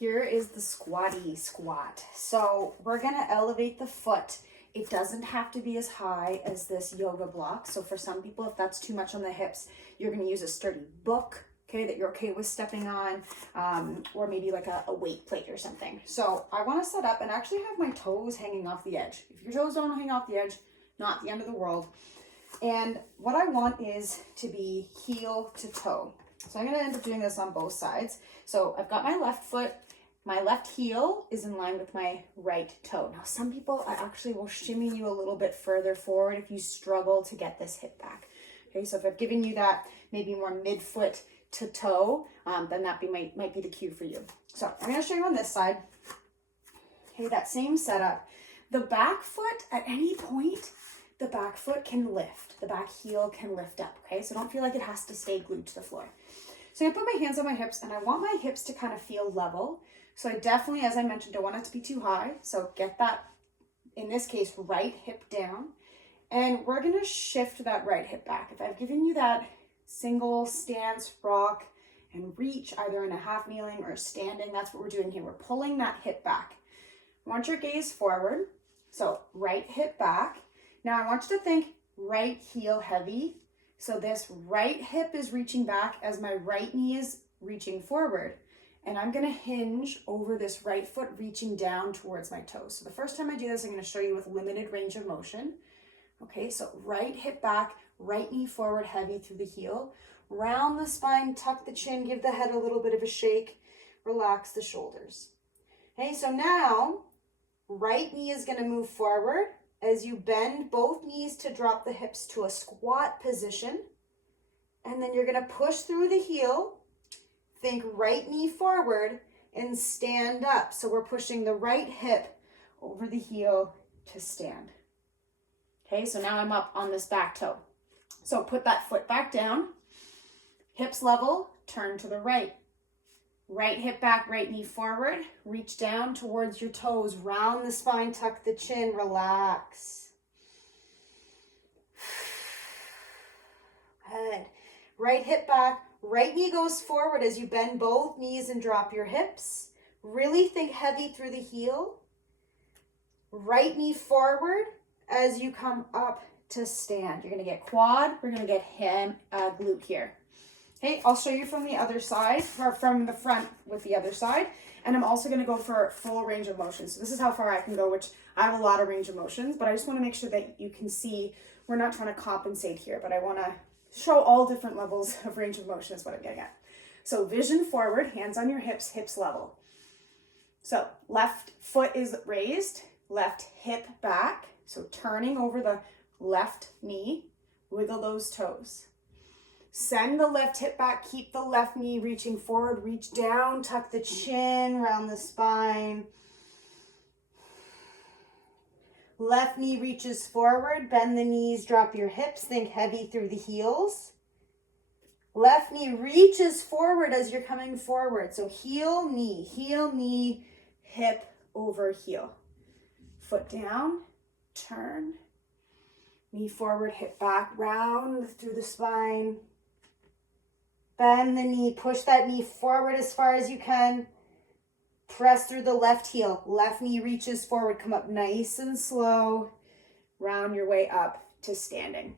Here is the squatty squat. So we're gonna elevate the foot. It doesn't have to be as high as this yoga block. So for some people, if that's too much on the hips, you're gonna use a sturdy book, okay, that you're okay with stepping on, or maybe like a weight plate or something. So I wanna set up and actually have my toes hanging off the edge. If your toes don't hang off the edge, not the end of the world. And what I want is to be heel to toe. So I'm gonna end up doing this on both sides. So I've got my left foot, my left heel is in line with my right toe. Now, some people, I actually will shimmy you a little bit further forward if you struggle to get this hip back. Okay, so if I've given you that maybe more midfoot to toe, then that might be the cue for you. So I'm gonna show you on this side. Okay, that same setup. The back foot, at any point, the back foot can lift. The back heel can lift up, okay? So don't feel like it has to stay glued to the floor. So I'm gonna put my hands on my hips and I want my hips to kind of feel level. So I definitely, as I mentioned, don't want it to be too high. So get that, in this case, right hip down. And we're gonna shift that right hip back. If I've given you that single stance, rock, and reach, either in a half kneeling or standing, that's what we're doing here. We're pulling that hip back. I want your gaze forward. So right hip back. Now I want you to think right heel heavy. So this right hip is reaching back as my right knee is reaching forward. And I'm gonna hinge over this right foot reaching down towards my toes. So the first time I do this, I'm gonna show you with limited range of motion. Okay, so right hip back, right knee forward, heavy through the heel. Round the spine, tuck the chin, give the head a little bit of a shake, relax the shoulders. Okay, so now, right knee is gonna move forward as you bend both knees to drop the hips to a squat position. And then you're gonna push through the heel. Think right knee forward and stand up. So we're pushing the right hip over the heel to stand. Okay, so now I'm up on this back toe. So put that foot back down, hips level, turn to the right. Right hip back, right knee forward, reach down towards your toes, round the spine, tuck the chin, relax. Good. Right hip back, right knee goes forward as you bend both knees and drop your hips. Really think heavy through the heel. Right knee forward as you come up to stand. You're gonna get quad, we're gonna get glute here. Okay, I'll show you from the other side, or from the front with the other side. And I'm also gonna go for full range of motion. So this is how far I can go, which I have a lot of range of motions, but I just wanna make sure that you can see we're not trying to compensate here, but I wanna show all different levels of range of motion is what I'm getting at. So vision forward, hands on your hips, hips level. So left foot is raised, left hip back. So turning over the left knee, wiggle those toes. Send the left hip back, keep the left knee reaching forward, reach down, tuck the chin, round the spine. Left knee reaches forward, bend the knees, drop your hips, think heavy through the heels. Left knee reaches forward as you're coming forward. So heel, knee, hip over heel. Foot down, turn, knee forward, hip back, round through the spine. Bend the knee, push that knee forward as far as you can. Press through the left heel. Left knee reaches forward, come up nice and slow. Round your way up to standing.